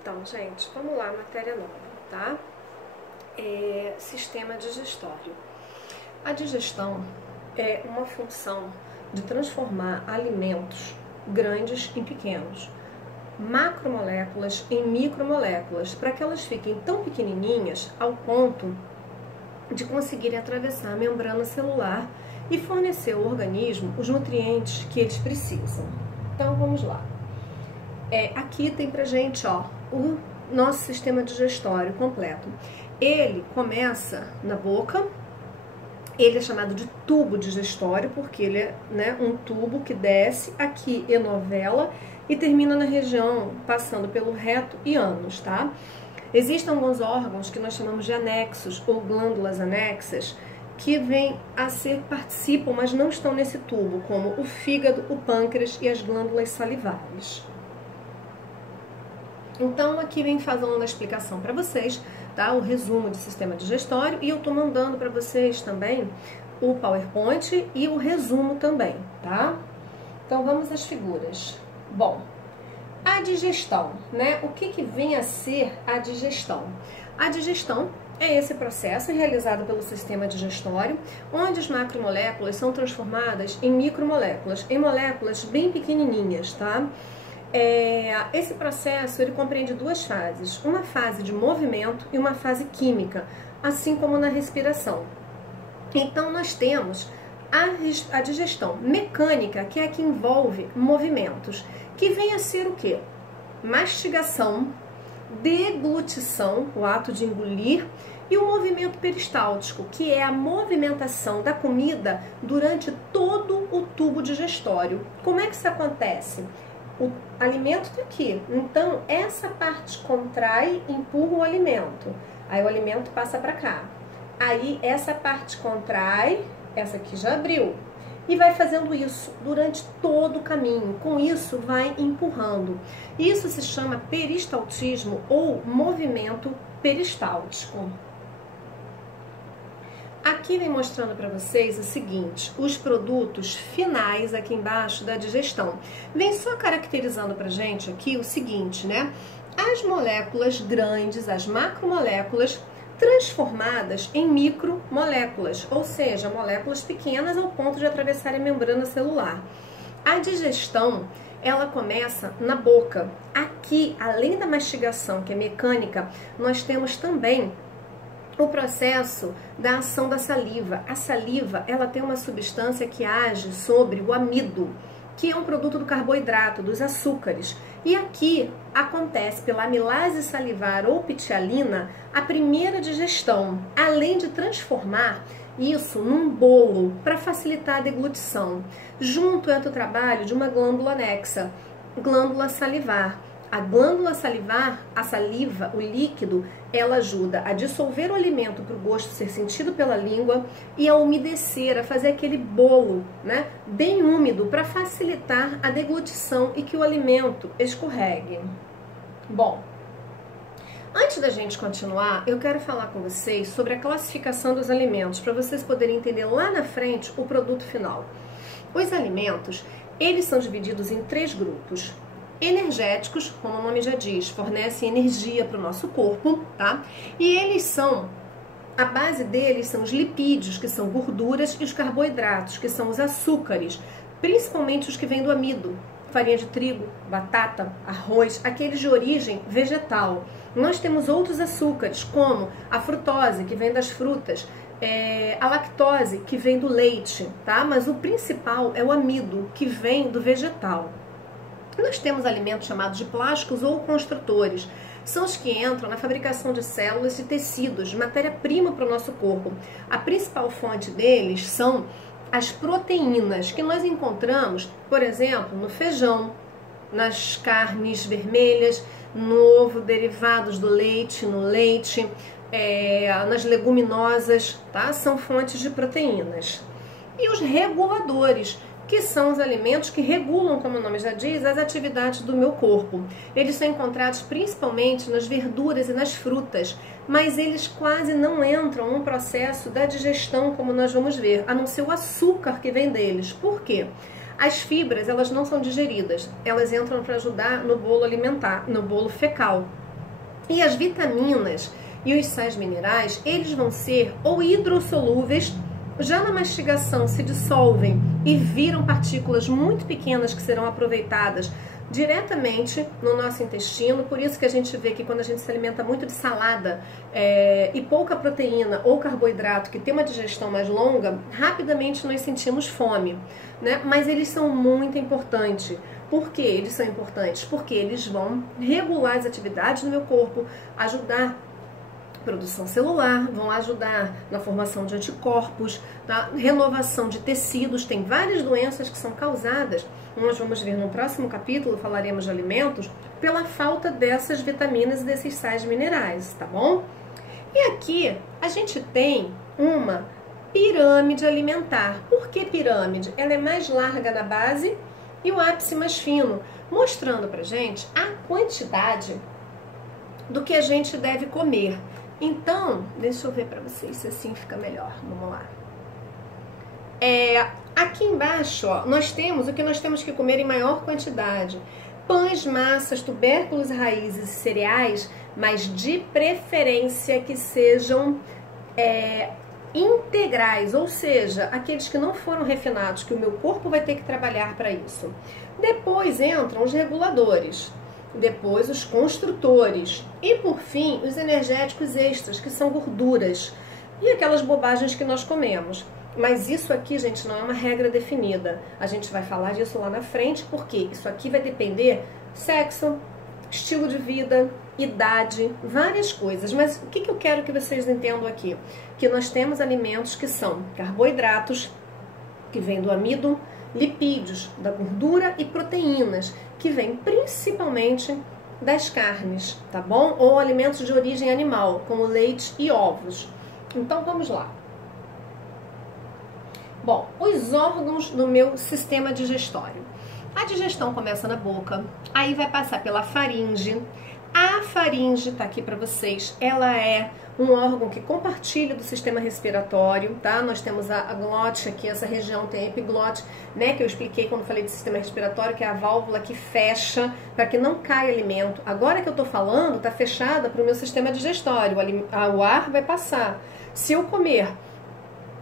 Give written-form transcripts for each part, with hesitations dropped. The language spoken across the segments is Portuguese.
Então, gente, vamos lá, matéria nova, tá? Sistema digestório. A digestão é uma função de transformar alimentos grandes em pequenos, macromoléculas em micromoléculas, para que elas fiquem tão pequenininhas ao ponto de conseguirem atravessar a membrana celular e fornecer ao organismo os nutrientes que eles precisam. Então, vamos lá. Aqui tem pra gente, ó, o nosso sistema digestório completo. Ele começa na boca, ele é chamado de tubo digestório, porque ele é, né, um tubo que desce aqui, enovela, e termina na região, passando pelo reto e ânus, tá? Existem alguns órgãos que nós chamamos de anexos, ou glândulas anexas, que participam, mas não estão nesse tubo, como o fígado, o pâncreas e as glândulas salivares. Então, aqui vem fazendo uma explicação para vocês, tá? O resumo de sistema digestório, e eu tô mandando para vocês também o PowerPoint e o resumo também, tá? Então, vamos às figuras. Bom, a digestão, né? O que vem a ser a digestão? A digestão é esse processo realizado pelo sistema digestório, onde as macromoléculas são transformadas em micromoléculas, em moléculas bem pequenininhas, tá? Esse processo ele compreende duas fases, uma fase de movimento e uma fase química, assim como na respiração. Então, nós temos a digestão mecânica, que é a que envolve movimentos, que vem a ser o quê? Mastigação, deglutição, o ato de engolir, e o movimento peristáltico, que é a movimentação da comida durante todo o tubo digestório. Como é que isso acontece? O alimento está aqui, então essa parte contrai, empurra o alimento, aí o alimento passa para cá, aí essa parte contrai, essa aqui já abriu, e vai fazendo isso durante todo o caminho, com isso vai empurrando. Isso se chama peristaltismo ou movimento peristáltico. Aqui vem mostrando para vocês o seguinte, os produtos finais aqui embaixo da digestão. Vem só caracterizando pra gente aqui o seguinte, né? As moléculas grandes, as macromoléculas, transformadas em micromoléculas, ou seja, moléculas pequenas ao ponto de atravessar a membrana celular. A digestão, ela começa na boca. Aqui, além da mastigação, que é mecânica, nós temos também o processo da ação da saliva. A saliva, ela tem uma substância que age sobre o amido, que é um produto do carboidrato, dos açúcares. E aqui acontece pela amilase salivar ou pitialina a primeira digestão, além de transformar isso num bolo para facilitar a deglutição. Junto entra o trabalho de uma glândula anexa, glândula salivar. A glândula salivar, a saliva, o líquido, ela ajuda a dissolver o alimento para o gosto ser sentido pela língua e a umedecer, a fazer aquele bolo, né, bem úmido para facilitar a deglutição e que o alimento escorregue. Bom, antes da gente continuar, eu quero falar com vocês sobre a classificação dos alimentos, para vocês poderem entender lá na frente o produto final. Os alimentos, eles são divididos em 3 grupos. Energéticos, como o nome já diz, fornecem energia para o nosso corpo, tá? E a base deles são os lipídios, que são gorduras, e os carboidratos, que são os açúcares, principalmente os que vêm do amido, farinha de trigo, batata, arroz, aqueles de origem vegetal. Nós temos outros açúcares, como a frutose, que vem das frutas, a lactose, que vem do leite, tá? Mas o principal é o amido, que vem do vegetal. Nós temos alimentos chamados de plásticos ou construtores. São os que entram na fabricação de células e tecidos, matéria-prima para o nosso corpo. A principal fonte deles são as proteínas, que nós encontramos, por exemplo, no feijão, nas carnes vermelhas, no ovo, derivados do leite, no leite, nas leguminosas, tá? São fontes de proteínas. E os reguladores, que são os alimentos que regulam, como o nome já diz, as atividades do meu corpo. Eles são encontrados principalmente nas verduras e nas frutas, mas eles quase não entram no processo da digestão, como nós vamos ver, a não ser o açúcar que vem deles. Por quê? As fibras, elas não são digeridas, elas entram para ajudar no bolo alimentar, no bolo fecal, E as vitaminas e os sais minerais, eles vão ser ou hidrossolúveis, já na mastigação se dissolvem e viram partículas muito pequenas que serão aproveitadas diretamente no nosso intestino. Por isso que a gente vê que quando a gente se alimenta muito de salada e pouca proteína ou carboidrato, que tem uma digestão mais longa, rapidamente nós sentimos fome, né? Mas eles são muito importantes. Por que eles são importantes? Porque eles vão regular as atividades do meu corpo, ajudar produção celular, vão ajudar na formação de anticorpos, na renovação de tecidos. Tem várias doenças que são causadas, nós vamos ver no próximo capítulo, falaremos de alimentos, pela falta dessas vitaminas e desses sais minerais, tá bom? E aqui a gente tem uma pirâmide alimentar. Por que pirâmide? Ela é mais larga na base e o ápice mais fino, mostrando pra gente a quantidade do que a gente deve comer. Então, deixa eu ver pra vocês se assim fica melhor. Vamos lá. Aqui embaixo, ó, nós temos o que nós temos que comer em maior quantidade. Pães, massas, tubérculos, raízes e cereais, mas de preferência que sejam integrais, ou seja, aqueles que não foram refinados, que o meu corpo vai ter que trabalhar para isso. Depois entram os reguladores, depois os construtores e, por fim, os energéticos extras, que são gorduras e aquelas bobagens que nós comemos. Mas isso aqui, gente, não é uma regra definida. A gente vai falar disso lá na frente, porque isso aqui vai depender sexo, estilo de vida, idade, várias coisas. Mas o que eu quero que vocês entendam aqui? Que nós temos alimentos que são carboidratos, que vêm do amido, lipídios, da gordura e proteínas, que vêm principalmente das carnes, tá bom? Ou alimentos de origem animal, como leite e ovos. Então vamos lá. Bom, os órgãos do meu sistema digestório. A digestão começa na boca, aí vai passar pela faringe. A faringe tá aqui para vocês, ela é um órgão que compartilha do sistema respiratório, tá? Nós temos a glote aqui, essa região tem a epiglote, né? Que eu expliquei quando falei de sistema respiratório, que é a válvula que fecha para que não caia alimento. Agora que eu tô falando, tá fechada para o meu sistema digestório, o ar vai passar. Se eu comer,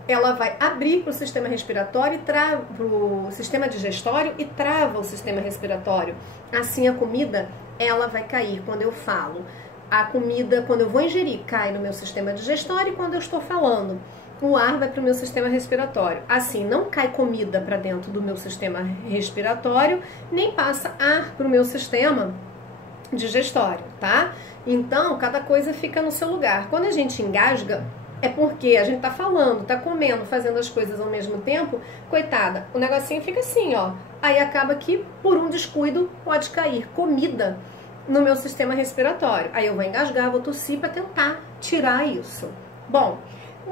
ela vai abrir para o sistema respiratório, para o sistema digestório e trava o sistema respiratório. Assim a comida, ela vai cair quando eu falo. A comida, quando eu vou ingerir, cai no meu sistema digestório e quando eu estou falando, o ar vai para o meu sistema respiratório. Assim, não cai comida para dentro do meu sistema respiratório, nem passa ar para o meu sistema digestório, tá? Então, cada coisa fica no seu lugar. Quando a gente engasga, é porque a gente tá falando, tá comendo, fazendo as coisas ao mesmo tempo, coitada, o negocinho fica assim, ó. Aí acaba que, por um descuido, pode cair comida no meu sistema respiratório. Aí eu vou engasgar, vou tossir para tentar tirar isso. Bom,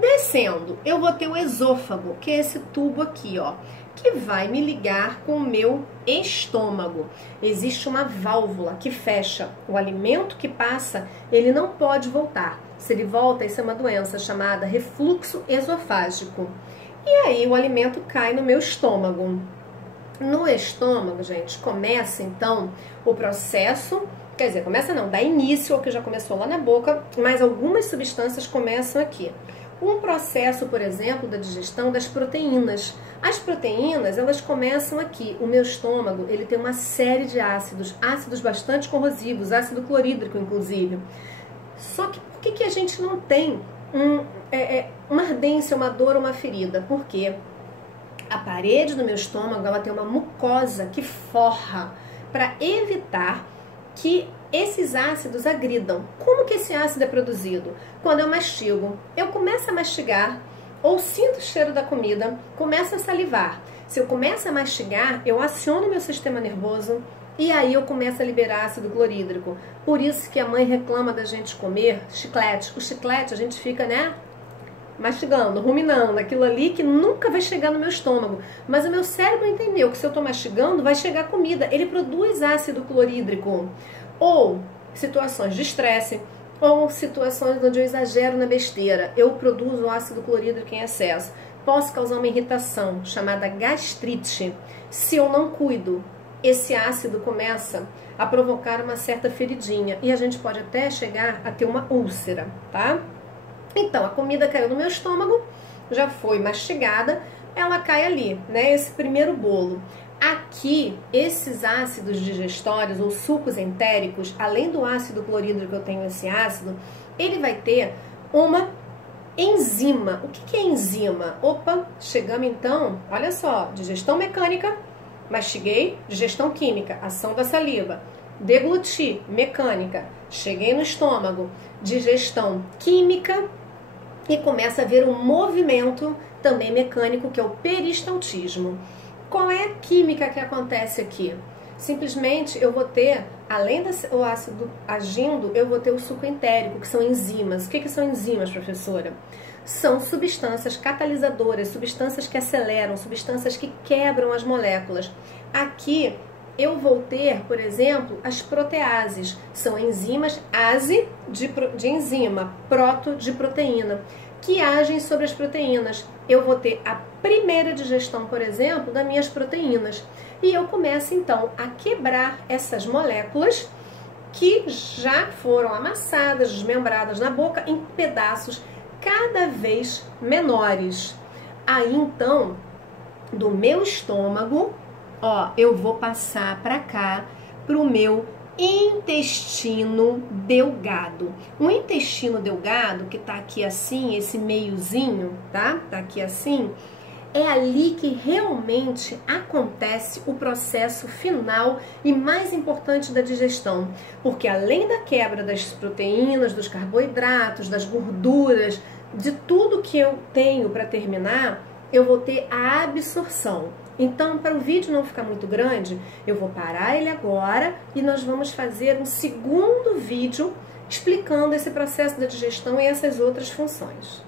descendo, eu vou ter o esôfago, que é esse tubo aqui, ó, que vai me ligar com o meu estômago. Existe uma válvula que fecha. O alimento que passa, ele não pode voltar. Se ele volta, isso é uma doença chamada refluxo esofágico. E aí o alimento cai no meu estômago. No estômago, gente, começa então o processo, quer dizer, começa não, dá início ao que já começou lá na boca, mas algumas substâncias começam aqui. Um processo, por exemplo, da digestão das proteínas. As proteínas, elas começam aqui. O meu estômago, ele tem uma série de ácidos bastante corrosivos, ácido clorídrico, inclusive. Só que por que a gente não tem uma ardência, uma dor, uma ferida? Porque a parede do meu estômago, ela tem uma mucosa que forra para evitar que esses ácidos agridam. Como que esse ácido é produzido? Quando eu mastigo, eu começo a mastigar, ou sinto o cheiro da comida, começo a salivar. Se eu começo a mastigar, eu aciono meu sistema nervoso e aí eu começo a liberar ácido clorídrico. Por isso que a mãe reclama da gente comer chiclete. O chiclete a gente fica, né, mastigando, ruminando, aquilo ali que nunca vai chegar no meu estômago. Mas o meu cérebro entendeu que se eu estou mastigando, vai chegar comida. Ele produz ácido clorídrico. Ou situações de estresse, ou situações onde eu exagero na besteira, eu produzo ácido clorídrico em excesso. Posso causar uma irritação chamada gastrite, se eu não cuido. esse ácido começa a provocar uma certa feridinha e a gente pode até chegar a ter uma úlcera, tá? Então, a comida caiu no meu estômago, já foi mastigada, ela cai ali, né? Esse primeiro bolo. Aqui, esses ácidos digestórios ou sucos entéricos, além do ácido clorídrico que eu tenho esse ácido, ele vai ter uma enzima. O que é enzima? Opa, chegamos então, olha só, digestão mecânica, mastiguei, digestão química, ação da saliva, degluti, mecânica, cheguei no estômago, digestão química e começa a haver um movimento também mecânico que é o peristaltismo. Qual é a química que acontece aqui? Simplesmente eu vou ter, além do ácido agindo, eu vou ter o suco entérico, que são enzimas. O que são enzimas, professora? São substâncias catalisadoras, substâncias que aceleram, substâncias que quebram as moléculas. Aqui eu vou ter, por exemplo, as proteases. São enzimas ase de enzima, proto de proteína, que agem sobre as proteínas. Eu vou ter a primeira digestão, por exemplo, das minhas proteínas. E eu começo, então, a quebrar essas moléculas que já foram amassadas, desmembradas na boca, em pedaços cada vez menores. Aí, então, do meu estômago, ó, eu vou passar para cá, para o meu intestino delgado. O intestino delgado, que tá aqui assim, esse meiozinho, tá? Tá aqui assim, é ali que realmente acontece o processo final e mais importante da digestão. Porque além da quebra das proteínas, dos carboidratos, das gorduras, de tudo que eu tenho para terminar, eu vou ter a absorção. Então, para o vídeo não ficar muito grande, eu vou parar ele agora e nós vamos fazer um segundo vídeo explicando esse processo da digestão e essas outras funções.